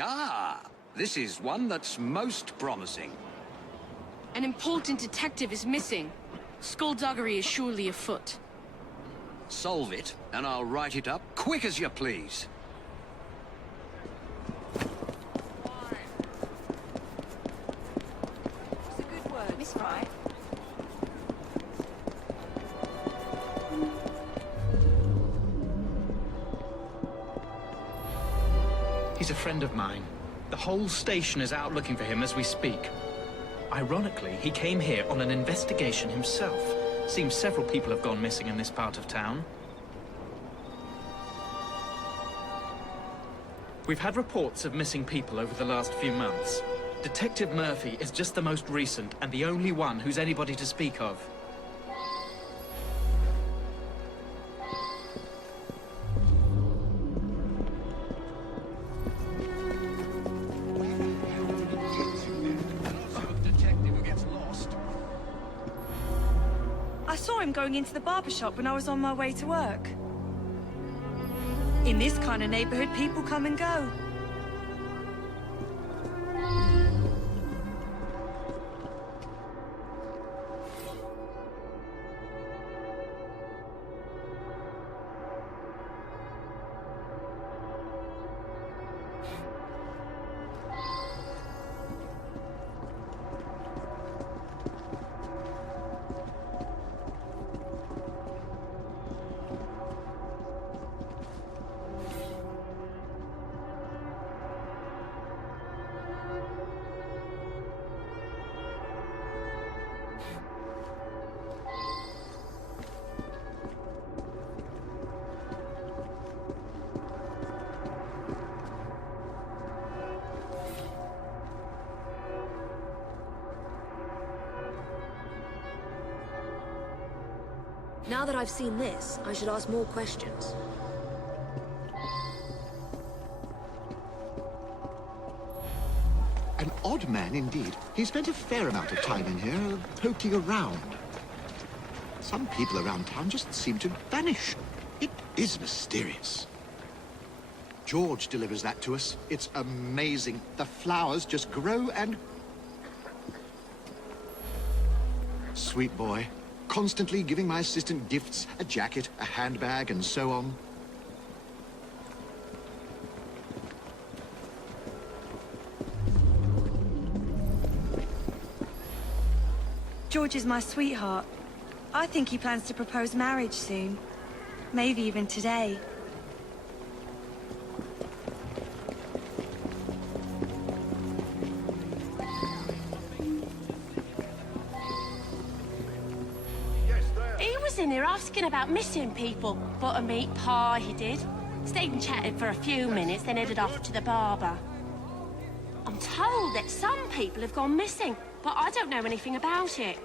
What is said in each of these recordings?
Ah, this is one that's most promising. An important detective is missing. Skullduggery is surely afoot. Solve it, and I'll write it up quick as you please. It's a good word, Miss Fry. He's a friend of mine. The whole station is out looking for him as we speak. Ironically, he came here on an investigation himself. Seems several people have gone missing in this part of town. We've had reports of missing people over the last few months. Detective Murphy is just the most recent and the only one who's anybody to speak of. I saw him going into the barber shop when I was on my way to work. In this kind of neighborhood, people come and go. Now that I've seen this, I should ask more questions. An odd man indeed. He spent a fair amount of time in here, poking around. Some people around town just seem to vanish. It is mysterious. George delivers that to us. It's amazing. The flowers just grow and... Sweet boy. Constantly giving my assistant gifts, a jacket, a handbag, and so on. George is my sweetheart. I think he plans to propose marriage soon. Maybe even today. In here asking about missing people. Bought a meat pie, he did. Stayed and chatted for a few minutes, then headed off to the barber. I'm told that some people have gone missing, but I don't know anything about it.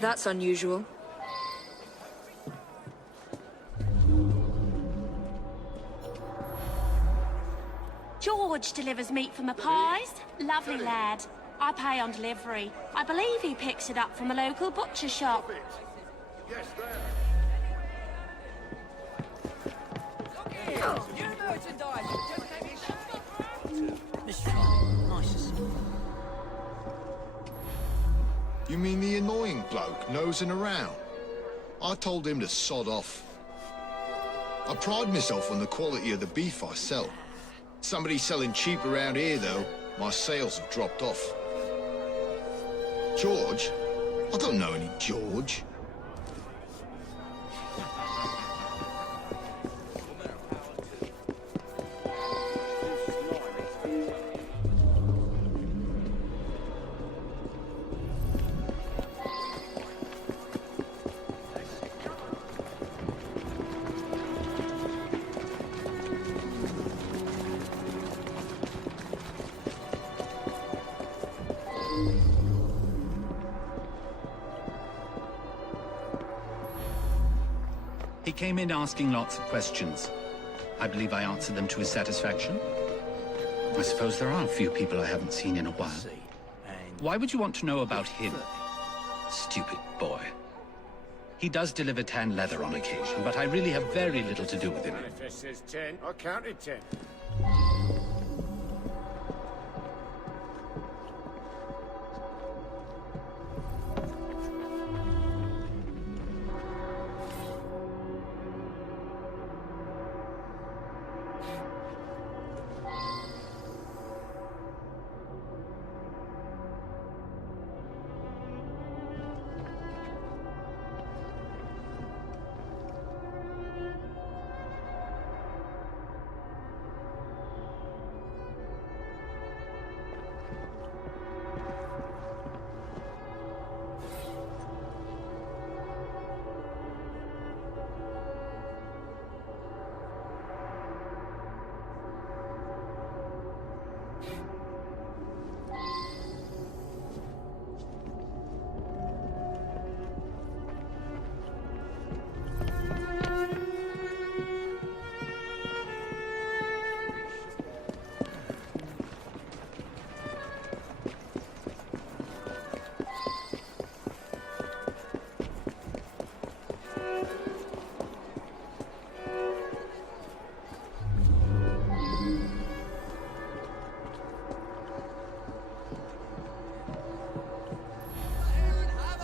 That's unusual. George delivers meat for my pies. Lovely lad. I pay on delivery. I believe he picks it up from a local butcher shop. Yes, You mean the annoying bloke nosing around? I told him to sod off. I pride myself on the quality of the beef I sell. Somebody selling cheap around here, though, my sales have dropped off. George? I don't know any George. He came in asking lots of questions. I believe I answered them to his satisfaction. I suppose there are a few people I haven't seen in a while. Why would you want to know about him? Stupid boy. He does deliver tan leather on occasion, but I really have very little to do with him. Manifest says 10. I counted 10.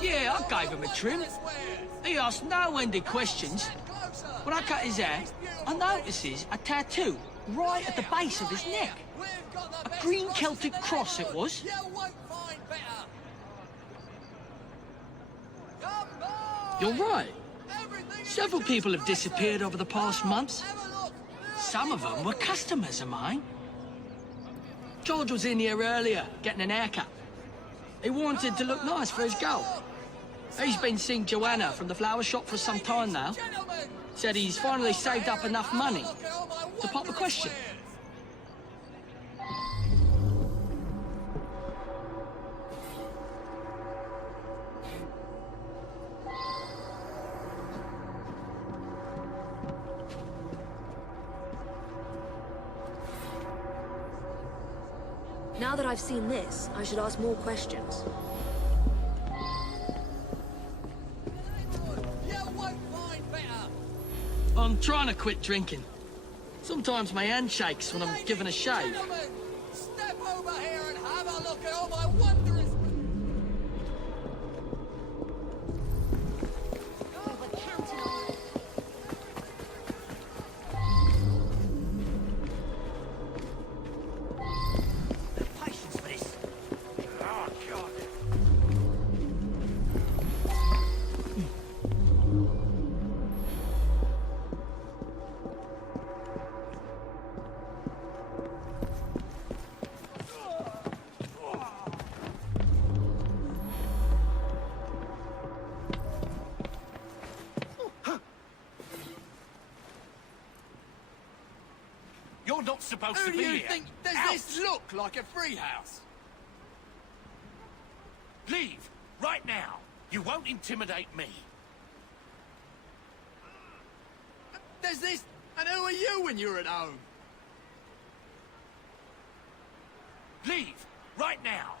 Yeah, I gave him a trim. He asked no-ended questions. When I cut his hair, I notices a tattoo right at the base of his neck. A green Celtic cross it was. You're right. Several people have disappeared over the past months. Some of them were customers of mine. George was in here earlier, getting an haircut. He wanted to look nice for his girl. He's been seeing Joanna from the flower shop for some time now. Said he's finally saved up enough money to pop a question. Now that I've seen this, I should ask more questions. I'm trying to quit drinking. Sometimes my hand shakes when I'm given a shave. Step over here and have a look at all my wondrous... You're not supposed Who to do be you here. think? Does Out. this look like a free house? Leave, right now. You won't intimidate me. There's this... And who are you when you're at home? Leave, right now.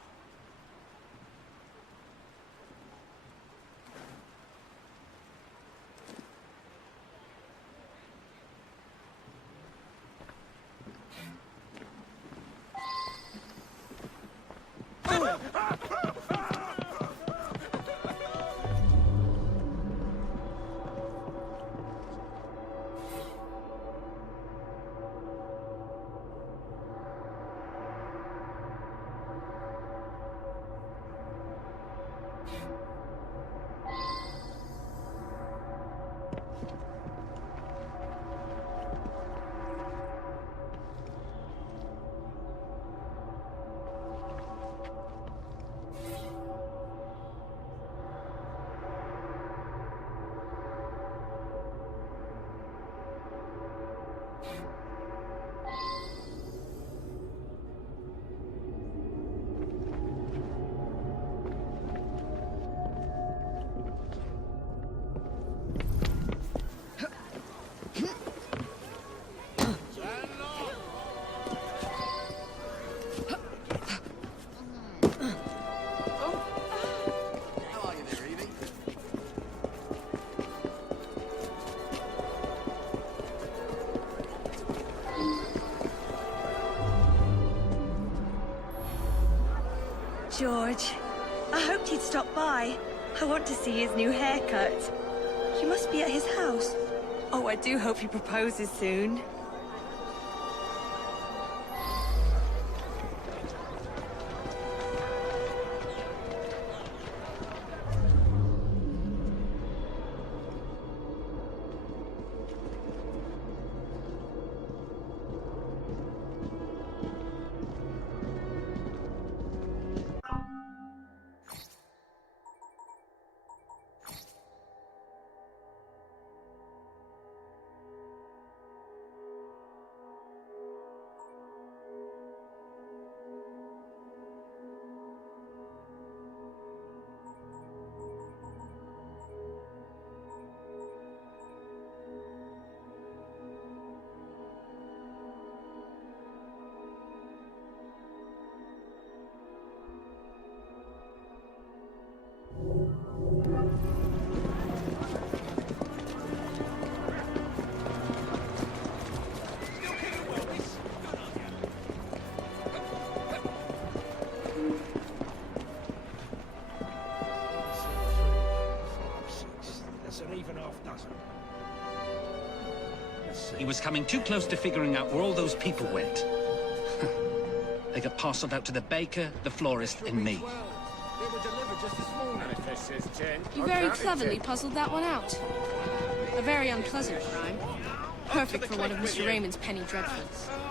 George. I hoped he'd stop by. I want to see his new haircut. You must be at his house. Oh, I do hope he proposes soon. He was coming too close to figuring out where all those people went. They got parceled out to the baker, the florist, and me. You very cleverly puzzled that one out. A very unpleasant crime. Perfect for one of Mr. Raymond's penny dreadfuls.